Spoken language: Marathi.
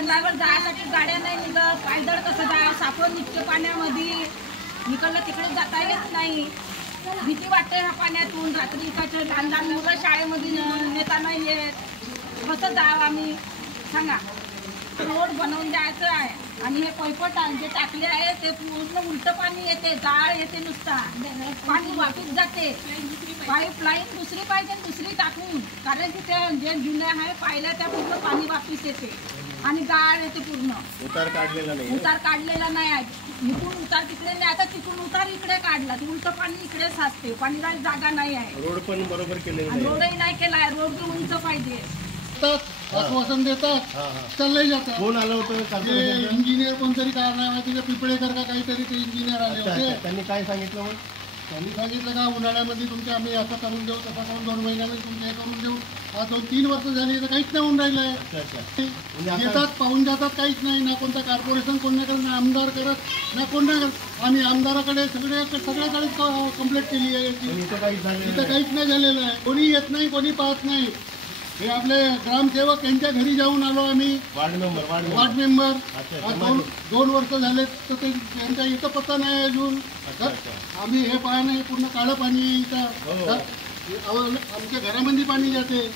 धरणावर जायसाठी गाड्या नाही निघत, पायदळ कसं जा, सापड निघते पाण्यामध्ये, निकडलं तिकडे जाता येत नाही, भीती वाटते ह्या पाण्यातून. रात्री इकडचे लहान लहान मुलं शाळेमध्ये नेता नाही येत, कसं जावं आम्ही सांगा. रोड बनवून द्यायचं आहे आणि हे पैपट जे टाकले आहे ते पूर्ण उलटं पाणी येते, जाळ येते, नुसता पाणी वाटून जाते. पाईपलाईन दुसरी पाहिजे, दुसरी टाकून, कारण की ते जे जुन्या आहे पाहिल्या त्या पूर्ण पाणी वापस येते आणि गाळ येते पूर्ण. उतार काढलेला नाही आहे. इकडून उतार तिकडे नाही, आता तिकडून उतार इकडे काढला, उलटं पाणी इकडे साचते, पाणीला जागा नाही आहे. रोड पण बरोबर केलेला रोडही नाही केला आहे, रोड उंच पाहिजे. आश्वासन देतात, चालले जातात. कोण आलं होतं? इंजिनियर कोणतरी कारणामध्ये पिंपळेकर का काहीतरी ते इंजिनियर आले होते. त्यांनी काय सांगितलं? मग त्यांनी सांगितलं का उन्हाळ्यामध्ये तुमचे आम्ही असं करून देऊ, तसं करून 2 महिन्यामध्ये तुमचे हे करून देऊ. आज 2-3 वर्ष झाली तर काहीच नाही होऊन राहिलं आहे. येतात पाहून जातात, काहीच नाही. ना कोणता कॉर्पोरेशन कोणाकडे, ना आमदार करत, ना कोणाकडे. आम्ही आमदाराकडे सगळ्याकडे कंप्लेंट केली आहे. इथं काहीच नाही झालेलं आहे. कोणी येत नाही, कोणी पाहत नाही. हे आपले ग्रामसेवक यांच्या घरी जाऊन आलो आम्ही, वार्ड मेंबर. 2 वर्ष झाले तर ते त्यांचा इथं पत्ता नाही अजून. आम्ही हे पाहणं, पूर्ण काळं पाणी इथं आमच्या घरामध्ये पाणी जाते.